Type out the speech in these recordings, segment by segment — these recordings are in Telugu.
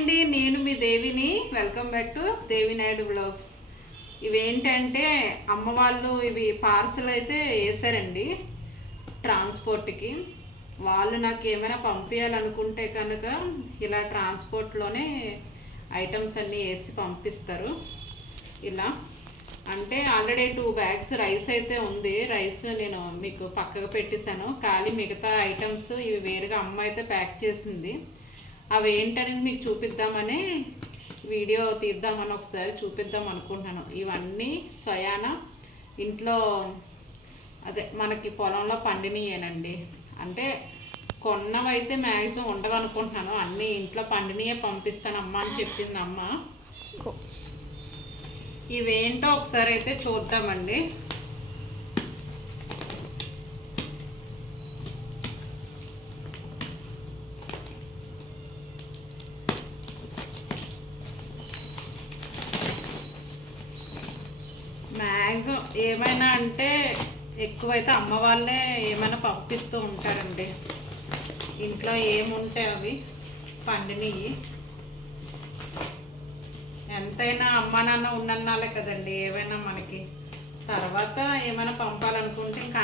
అండి, నేను మీ దేవిని. Welcome back to Devi Naidu blogs. ఇవేంటంటే అమ్మ వాళ్ళు ఇవి పార్సల్ అయితే వేసారండి ట్రాన్స్పోర్ట్కి. వాళ్ళు నాకు ఏమైనా పంపించాలనుకుంటే కనుక ఇలా ట్రాన్స్పోర్ట్లోనే ఐటమ్స్ అన్నీ వేసి పంపిస్తారు. ఇలా అంటే ఆల్రెడీ 2 బ్యాగ్స్ రైస్ అయితే ఉంది. రైస్ నేను మీకు పక్కకు పెట్టేశాను. ఖాళీ మిగతా ఐటమ్స్ ఇవి వేరుగా అమ్మ అయితే ప్యాక్ చేసింది. అవి ఏంటనేది మీకు చూపిద్దామని వీడియో తీద్దామని ఒకసారి చూపిద్దాం అనుకుంటున్నాను. ఇవన్నీ స్వయాన ఇంట్లో అదే మనకి పొలంలో పండినయేనండి. అంటే కొన్నవైతే మ్యాక్సిమం ఉండవు అనుకుంటున్నాను. అన్నీ ఇంట్లో పండినయే పంపిస్తాను అమ్మ అని చెప్పింది అమ్మ. ఇవేంటో ఒకసారి అయితే చూద్దామండి. మ్యాక్సిమం ఏమైనా అంటే ఎక్కువైతే అమ్మ వాళ్ళే ఏమైనా పంపిస్తూ ఉంటారండి. ఇంట్లో ఏముంటే అవి పండినవి. ఎంతైనా అమ్మ నాన్న ఉన్నన్నాళ్ళే కదండి ఏమైనా మనకి. తర్వాత ఏమైనా పంపాలనుకుంటే ఇంకా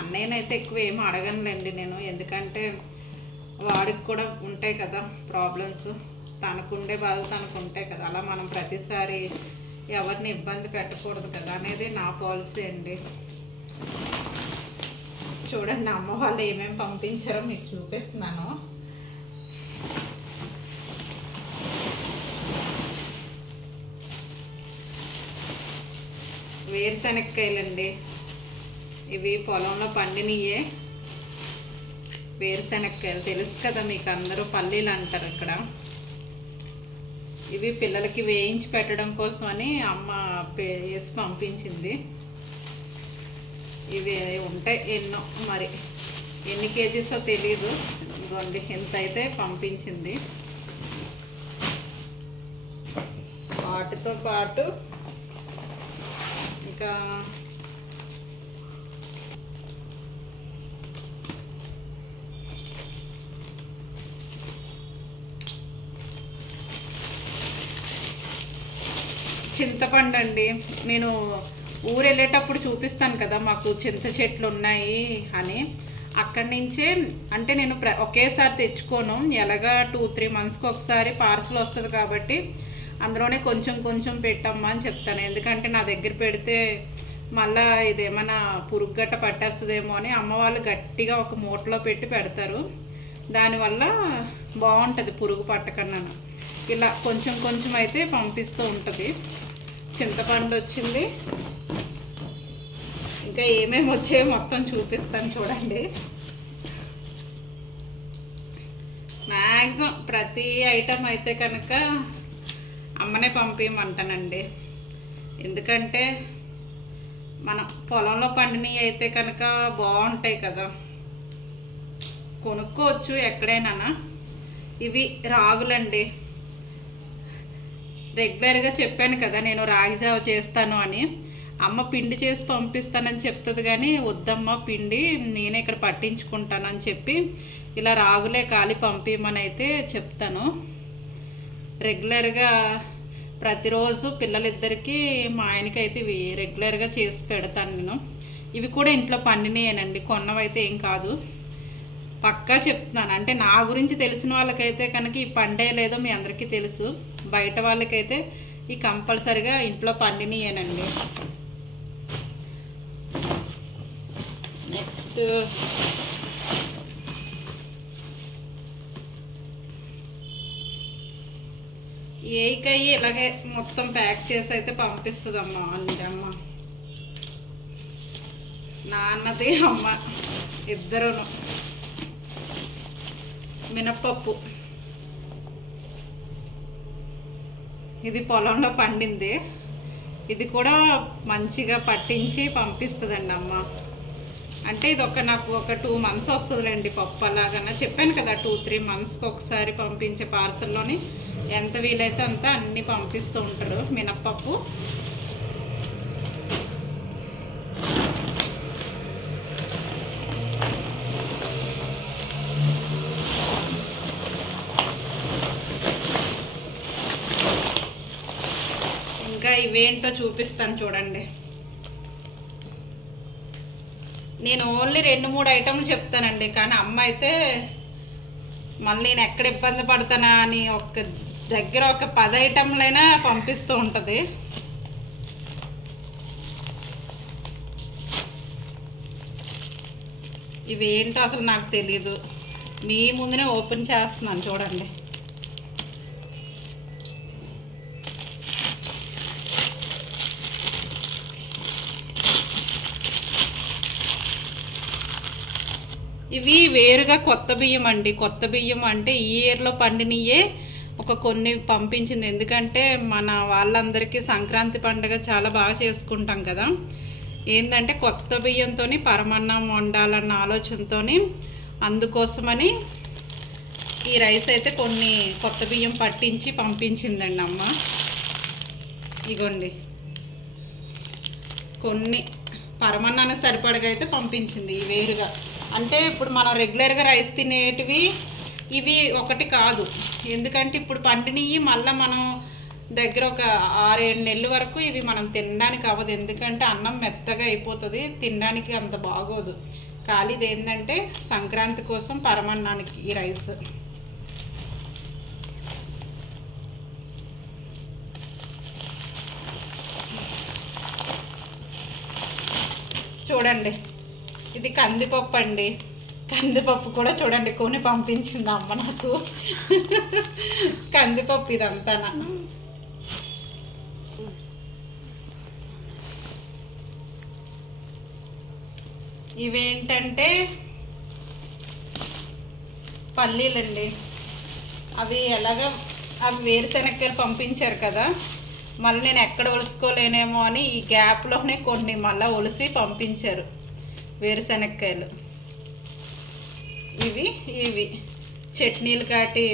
అన్నయ్యనైతే ఎక్కువ ఏమీ అడగనులేండి నేను. ఎందుకంటే వాడికి కూడా ఉంటాయి కదా ప్రాబ్లమ్స్, తనకుండే బాధలు తనకు ఉంటాయి కదా. అలా మనం ప్రతిసారి ఎవరిని ఇబ్బంది పెట్టకూడదు కదా అనేది నా పాలసీ అండి. చూడండి అమ్మ వాళ్ళు ఏమేమి పంపించారో మీకు చూపిస్తున్నాను. వేరుశనక్కాయలండి. ఇవి పొలంలో పండినయే వేరుశనక్కాయలు. తెలుసు కదా మీకు, అందరూ పల్లీలు అంటారు ఇక్కడ. ఇవి పిల్లలకి వేయించి పెట్టడం కోసమని అమ్మ వేసి పంపించింది. ఇవి ఉంటాయి ఎన్నో, మరి ఎన్ని కేజీసో తెలీదు. ఇదిగోండి ఎంత అయితే పంపించింది. వాటితో పాటు ఇంకా చింతపండు అండి. నేను ఊరు వెళ్ళేటప్పుడు చూపిస్తాను కదా మాకు చింత చెట్లు ఉన్నాయి అని. అక్కడి నుంచే అంటే నేను ఒకేసారి తెచ్చుకోను. ఎలాగా 2-3 మంత్స్కి ఒకసారి పార్సల్ వస్తుంది కాబట్టి అందులోనే కొంచెం కొంచెం పెట్టమ్మా అని చెప్తాను. ఎందుకంటే నా దగ్గర పెడితే మళ్ళీ ఇదేమన్నా పురుగు గట్ట పట్టేస్తుందేమో అని అమ్మ వాళ్ళు గట్టిగా ఒక మూటలో పెట్టి పెడతారు. దానివల్ల బాగుంటుంది పురుగు పట్టకన్నాను. ఇలా కొంచెం కొంచెం అయితే పంపిస్తూ ఉంటుంది. చింతపండు వచ్చింది. ఇంకా ఏమేమి వచ్చాయో మొత్తం చూపిస్తాను చూడండి. మ్యాక్సిమం ప్రతి ఐటమ్ అయితే కనుక అమ్మనే పంపించమంటానండి. ఎందుకంటే మనం పొలంలో పండినవి అయితే కనుక బాగుంటాయి కదా, కొనుక్కోవచ్చు ఎక్కడైనా. ఇవి రాగులండి. రెగ్యులర్గా చెప్పాను కదా నేను రాగి జావ చేస్తాను అని. అమ్మ పిండి చేసి పంపిస్తానని చెప్తుంది కానీ వద్దమ్మ పిండి నేనే ఇక్కడ పట్టించుకుంటానని చెప్పి ఇలా రాగులే కాలి పంపించమని అయితే చెప్తాను. రెగ్యులర్గా ప్రతిరోజు పిల్లలిద్దరికీ మా ఆయనకైతే ఇవి రెగ్యులర్గా చేసి పెడతాను నేను. ఇవి కూడా ఇంట్లో పండినయేనండి, కొన్నవైతే ఏం కాదు. పక్కా చెప్తున్నాను. అంటే నా గురించి తెలిసిన వాళ్ళకైతే కనుక ఈ పండే లేదో మీ అందరికీ తెలుసు. బయట వాళ్ళకైతే ఈ కంపల్సరిగా ఇంట్లో పండినయేనండి. నెక్స్ట్ ఏకయ్యి ఇలాగే మొత్తం ప్యాక్ చేసి అయితే పంపిస్తుందమ్మా. అంటే అమ్మ నాన్నది అమ్మ ఇద్దరును. మినప్పప్పు ఇది పొలంలో పండింది. ఇది కూడా మంచిగా పట్టించి పంపిస్తుందండి అమ్మ. అంటే ఇది నాకు ఒక 2 మంత్స్ వస్తుందిలేండి పప్పు. అలాగన్నా చెప్పాను కదా 2-3 మంత్స్కి ఒకసారి పంపించే పార్సల్లోని ఎంత వీలైతే అంత అన్నీ పంపిస్తూ ఉంటారు. మినప్పప్పు ఇంకా ఇవేంటో చూపిస్తాను చూడండి. నేను ఓన్లీ 2-3 ఐటమ్లు చెప్తానండి, కానీ అమ్మ అయితే మళ్ళీ నేను ఎక్కడ ఇబ్బంది పడతానా అని ఒక దగ్గర ఒక 10 ఐటమ్లైనా పంపిస్తూ ఉంటుంది. ఇవేంటో అసలు నాకు తెలీదు, మీ ముందునే ఓపెన్ చేస్తున్నాను చూడండి. ఇవి వేరుగా కొత్త బియ్యం అండి. కొత్త బియ్యం అంటే ఈ ఇయర్లో పండినయే ఒక కొన్ని పంపించింది. ఎందుకంటే మన వాళ్ళందరికీ సంక్రాంతి పండుగ చాలా బాగా చేసుకుంటాం కదా, ఏంటంటే కొత్త బియ్యంతో పరమాన్నం వండాలన్న ఆలోచనతో అందుకోసమని ఈ రైస్ అయితే కొన్ని కొత్త బియ్యం పట్టించి పంపించిందండి అమ్మ. ఇగోండి కొన్ని పరమాన్నానికి సరిపడగా అయితే పంపించింది ఈ వేరుగా. అంటే ఇప్పుడు మనం రెగ్యులర్గా రైస్ తినేటివి ఇవి ఒకటి కాదు, ఎందుకంటే ఇప్పుడు పండినవి మళ్ళీ మనం దగ్గర ఒక 6-7 నెలల వరకు ఇవి మనం తినడానికి అవ్వదు, ఎందుకంటే అన్నం మెత్తగా అయిపోతుంది, తినడానికి అంత బాగోదు. ఖాళీది ఏంటంటే సంక్రాంతి కోసం పరమాన్నానికి ఈ రైస్. చూడండి ఇది కందిపప్పు అండి. కందిపప్పు కూడా చూడండి కొని పంపించింది అమ్మ నాకు. కందిపప్పు ఇదంతా ఇవేంటంటే పల్లీలండి. అవి ఎలాగ అవి వేరుశనక్కాయలు పంపించారు కదా, మళ్ళీ నేను ఎక్కడ ఒలుసుకోలేనేమో అని ఈ గ్యాప్లోనే కొన్ని మళ్ళీ ఒలిసి పంపించారు వేరుశనక్కాయలు. ఇవి ఇవి చట్నీలు కాటి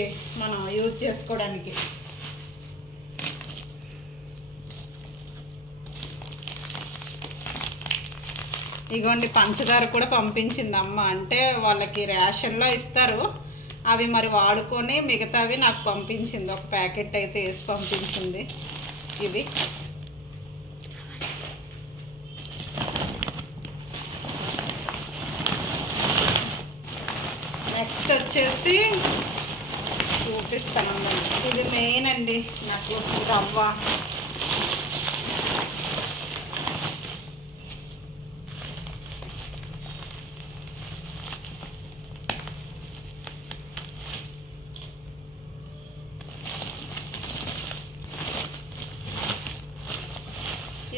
మనం యూజ్ చేసుకోవడానికి. ఇగోండి పంచదార కూడా పంపించింది అమ్మ. అంటే వాళ్ళకి రేషన్లో ఇస్తారు, అవి మరి వాడుకొని మిగతావి నాకు పంపించింది. ఒక ప్యాకెట్ అయితే వేసి పంపించింది. ఇవి నెక్స్ట్ వచ్చేసి చూపిస్తాను. ఇది మెయిన్ అండి నాకు, రవ్వ.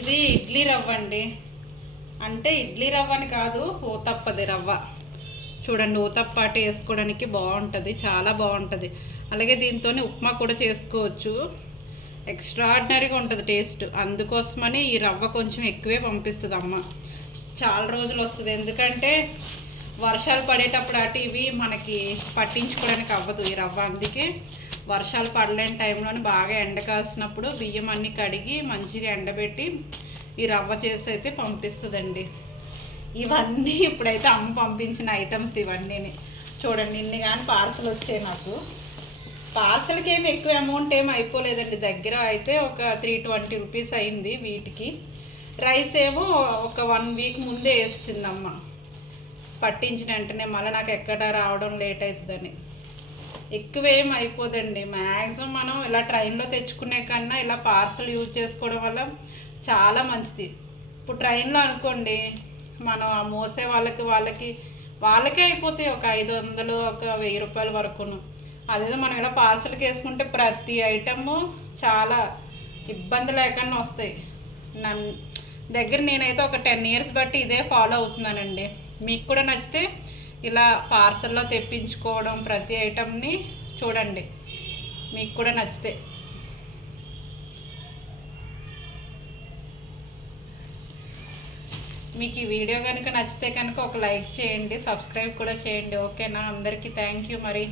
ఇది ఇడ్లీ రవ్వ అండి. అంటే ఇడ్లీ రవ్వ అని కాదు, ఊతప్పది రవ్వ. చూడండి ఊతప్పాటి వేసుకోవడానికి బాగుంటుంది, చాలా బాగుంటుంది. అలాగే దీంతో ఉప్మా కూడా చేసుకోవచ్చు, ఎక్స్ట్రాడినరీగా ఉంటుంది టేస్ట్. అందుకోసమని ఈ రవ్వ కొంచెం ఎక్కువే పంపిస్తుంది అమ్మ. చాలా రోజులు వస్తుంది, ఎందుకంటే వర్షాలు పడేటప్పుడు అటు ఇవి మనకి పట్టించుకోవడానికి అవ్వదు ఈ రవ్వ. అందుకే వర్షాలు పడలేని టైంలోనే బాగా ఎండ కాసినప్పుడు బియ్యం అన్నీ కడిగి మంచిగా ఎండబెట్టి ఈ రవ్వ చేసి అయితే పంపిస్తుందండి. ఇవన్నీ ఇప్పుడైతే అమ్మ పంపించిన ఐటమ్స్ ఇవన్నీ. చూడండి ఇన్ని కానీ పార్సల్ వచ్చాయి నాకు. పార్సల్కి ఏమి ఎక్కువ అమౌంట్ ఏమి అయిపోలేదండి, దగ్గర అయితే ఒక 320 రూపీస్ అయింది వీటికి. రైస్ ఏమో ఒక 1 వీక్ ముందే వేసిందమ్మ పట్టించిన వెంటనే, మళ్ళీ నాకు ఎక్కడ రావడం లేట్ అవుతుందని. ఎక్కువేం అయిపోదండి. మ్యాక్సిమం మనం ఇలా ట్రైన్లో తెచ్చుకునే కన్నా ఇలా పార్సల్ యూజ్ చేసుకోవడం వల్ల చాలా మంచిది. ఇప్పుడు ట్రైన్లో అనుకోండి మనం ఆ మోసే వాళ్ళకే అయిపోతాయి ఒక 500 ఒక 1000 రూపాయల వరకును. అదేదో మనం ఇలా పార్సల్కి వేసుకుంటే ప్రతి ఐటము చాలా ఇబ్బంది లేకుండా వస్తాయి. దగ్గర నేనైతే ఒక 10 ఇయర్స్ బట్టి ఇదే ఫాలో అవుతున్నానండి. మీకు కూడా నచ్చితే ఇలా పార్సల్లో తెప్పించుకోవడం ప్రతి ఐటమ్ని చూడండి, మీకు కూడా నచ్చితే. మీకు ఈ వీడియో కనుక నచ్చితే కనుక ఒక లైక్ చేయండి, సబ్స్క్రైబ్ కూడా చేయండి. ఓకేనా? అందరికీ థ్యాంక్ యూ మరి.